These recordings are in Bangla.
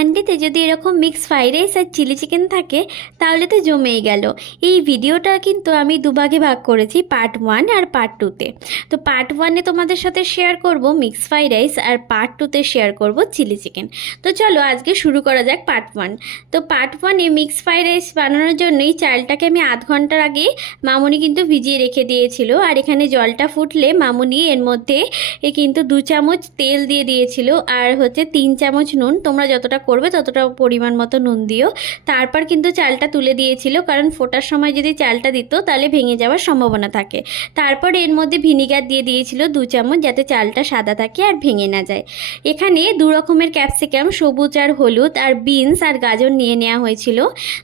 সানডেতে যদি এরকম মিক্স ফ্রাইড রাইস আর চিলি চিকেন থাকে তাহলে তো জমেই গেল। এই ভিডিওটা কিন্তু আমি দুভাগে ভাগ করেছি, পার্ট 1 আর পার্ট 2তে। তো পার্ট 1-এ তোমাদের সাথে শেয়ার করব মিক্স ফ্রাইড রাইস, আর পার্ট 2তে শেয়ার করব চিলি চিকেন। তো চলো আজকে শুরু করা যাক পার্ট 1। তো পার্ট 1-এ মিক্স ফ্রাইড রাইস বানানোর জন্যই চালটাকে আমি আধ ঘন্টার আগে মামুনি কিন্তু ভিজিয়ে রেখে দিয়েছিল। আর এখানে জলটা ফুটলে মামুনি এর মধ্যে কিন্তু 2 চামচ তেল দিয়ে দিয়েছিল, আর হচ্ছে 3 চামচ নুন। তোমরা যতটা করবে ততটা পরিমাণ মতো নুন দিও। তারপর কিন্তু চালটা তুলে দিয়েছিল, কারণ ফোটার সময় যদি চালটা দিত তাহলে ভেঙে যাওয়ার সম্ভাবনা থাকে। তারপর এর মধ্যে ভিনিগার দিয়ে দিয়েছিল 2 চামচ, যাতে চালটা সাদা থাকে আর ভেঙে না যায়। এখানে 2 রকমের ক্যাপসিকাম, সবুজ আর হলুদ, আর বিনস আর গাজর নিয়ে নেওয়া হয়েছিল।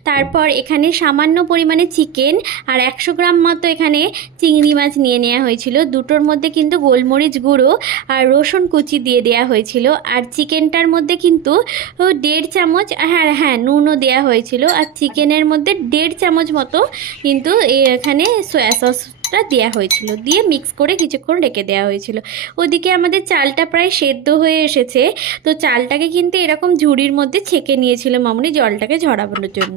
তারপর এখানে সামান্য পরিমাণে চিকেন আর 100 গ্রাম মতো এখানে চিংড়ি মাছ নিয়ে নেওয়া হয়েছিল। দুটোর মধ্যে কিন্তু গোলমরিচ গুঁড়ো আর রসুন কুচি দিয়ে দেওয়া হয়েছিল। আর চিকেনটার মধ্যে কিন্তু 1.5 চামচ নুনও দেওয়া হয়েছিল। আর চিকেনের মধ্যে 1.5 চামচ মতো কিন্তু এখানে সয়া সসটা দেওয়া হয়েছিল, দিয়ে মিক্স করে কিছুক্ষণ রেখে দেওয়া হয়েছিল। ওদিকে আমাদের চালটা প্রায় সেদ্ধ হয়ে এসেছে। তো চালটাকে কিন্তু এরকম ঝুড়ির মধ্যে ছেঁকে নিয়েছিল মামুনি জলটাকে ঝরানোর জন্য।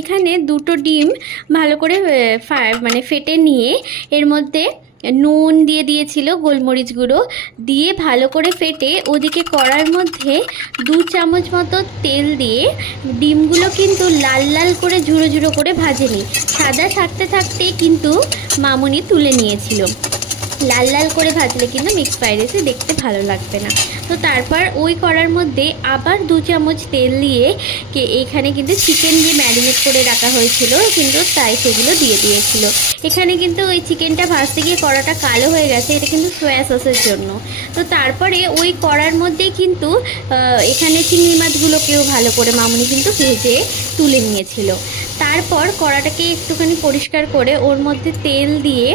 এখানে 2টো ডিম ভালো করে ফেটে নিয়ে এর মধ্যে নুন দিয়ে দিয়েছিল, গোলমরিচ গুঁড়ো দিয়ে ভালো করে ফেটে ওদিকে কড়ার মধ্যে 2 চামচ মতো তেল দিয়ে ডিমগুলো কিন্তু লাল লাল করে ঝুড়ো ঝুড়ো করে ভাজেনি, সাদা থাকতে থাকতেই কিন্তু মামুনি তুলে নিয়েছিল। লাল লাল করে ভাজলে কিন্তু মিক্স ফ্রাইড রাইসে দেখতে ভালো লাগবে না। তো তারপর ওই কড়ার মধ্যে আবার 2 চামচ তেল দিয়ে এখানে কিন্তু চিকেন দিয়ে ম্যারিনেট করে রাখা হয়েছিল, কিন্তু তাই সেগুলো দিয়ে দিয়েছিল। এখানে কিন্তু ওই চিকেনটা ভাজতে গিয়ে কড়াটা কালো হয়ে গেছে, এটা কিন্তু সয়া সসের জন্য। তো তারপরে ওই কড়ার মধ্যেই কিন্তু এখানে চিংড়ি মাছগুলোকেও ভালো করে মামুনি কিন্তু ভেজে তুলে নিয়েছিল। তারপর কড়াটাকে একটুখানি পরিষ্কার করে ওর মধ্যে তেল দিয়ে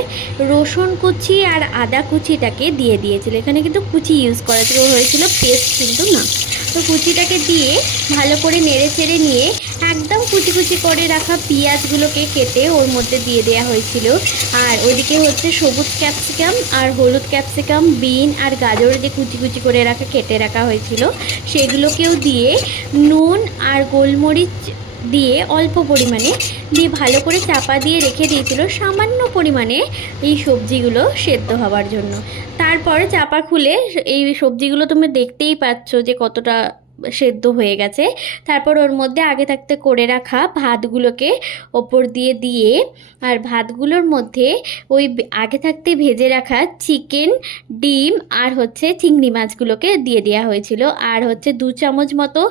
রসুন কুচি আর আদা কুচিটাকে দিয়ে দিয়েছিল। এখানে কিন্তু কুচি ইউজ করা হয়েছিল, পেস্ট কিন্তু না। তো কুচিটাকে দিয়ে ভালো করে নেড়ে চেড়ে নিয়ে একদম কুচি কুচি করে রাখা পেঁয়াজগুলোকে কেটে ওর মধ্যে দিয়ে দেওয়া হয়েছিল। আর ওইদিকে হচ্ছে সবুজ ক্যাপসিকাম আর হলুদ ক্যাপসিকাম, বিন আর গাজর যে কুচি কুচি করে কেটে রাখা হয়েছিল সেগুলোকেও দিয়ে নুন আর গোলমরিচ দিয়ে অল্প পরিমাণে দিয়ে ভালো করে চাপা দিয়ে রেখে দিয়েছিল সামান্য পরিমাণে এই সবজিগুলো সেদ্ধ হওয়ার জন্য। তারপর চাপা খুলে এই সবজিগুলো তুমি দেখতেই পাচ্ছ যে কতটা সেদ্ধ হয়ে গেছে। তারপর ওর মধ্যে আগে থাকতে করে রাখা ভাতগুলোকে ওপর দিয়ে দিয়ে আর ভাতগুলোর মধ্যে ওই আগে থাকতে ভেজে রাখা চিকেন, ডিম আর হচ্ছে চিংড়ি মাছগুলোকে দিয়ে দেওয়া হয়েছিল। আর হচ্ছে 2 চামচ মতো